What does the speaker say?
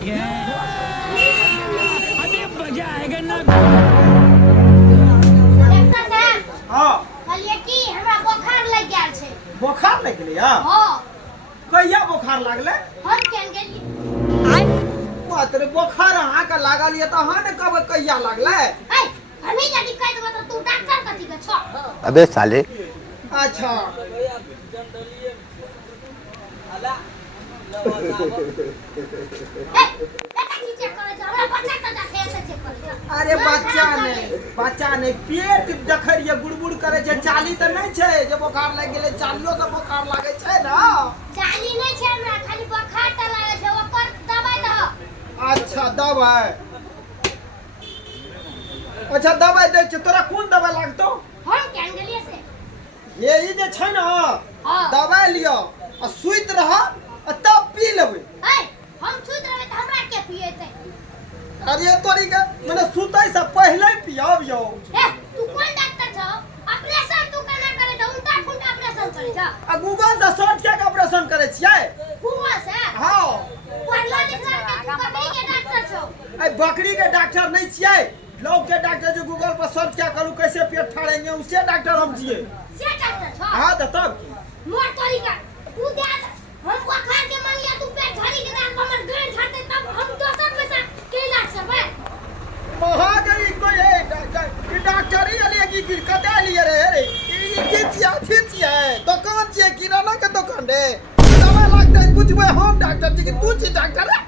अभी मजा आएगा ना। डॉक्टर साहब हाँ कहलिए कि हमरा बुखार लग गेल छै। बुखार लग गेलै या हां कहिया बुखार लागले हम केन गेली बात रे बुखार अहाँ का लागल या त अहाँ ने कब कहिया लागले ए हमी जदी कह देबो त तू डॉक्टर कथि के छ। अबे साले अच्छा ए एटा की चेक करे छ हमरा बच्चा त देखे से चेक करे छ। अरे बच्चा नहीं पेट देखरिए गुड़गुड़ करे छे चाली त नहीं छे जे बुखार लग गेले चालियो से बुखार लागे छे ना। चाली नहीं छै हमरा खाली बुखार त लागे छै ओकर दवाई दह। अच्छा दवाई अच्छा दवाई दे छे तोरा कौन दवाई लागतो हम केन गेलिए से यही जे छे ना हां दवाई लियो आ सुइत रह आ तब पी लेबे। ए हम सुत रहबे त हमरा के पिएते। अरे तोरी के माने सुतै से पहले पियाब यो। ए तू कोन डॉक्टर छ ऑपरेशन तू केना करे छ उल्टा फुल्टा ऑपरेशन करे छ। आ गूगल से सर्च क्या के ऑपरेशन करे छियै। हुआ से हां पढ़ला लिखला के तू बकरी के डॉक्टर छ। ए बकरी के डॉक्टर नहीं छियै लोग के डॉक्टर जो गूगल पर सर्च क्या करूं कैसे पेट फाड़ेंगे उससे डॉक्टर हम छियै। से डॉक्टर छ हां त तब मोर तरीका तू दे हम बुखार के मान लिया तू पेट झड़ी के दाल हमर गड़ झड़ते तब हम दोसर पैसा के इलाज करबै। महागरी कोई है डॉक्टर ही अले की कते लिए रे रे ई छिया दुकान छियै किराना के दुकान रे दवा लागते पूछबै हम डॉक्टर छी कि तू छी डॉक्टर रे।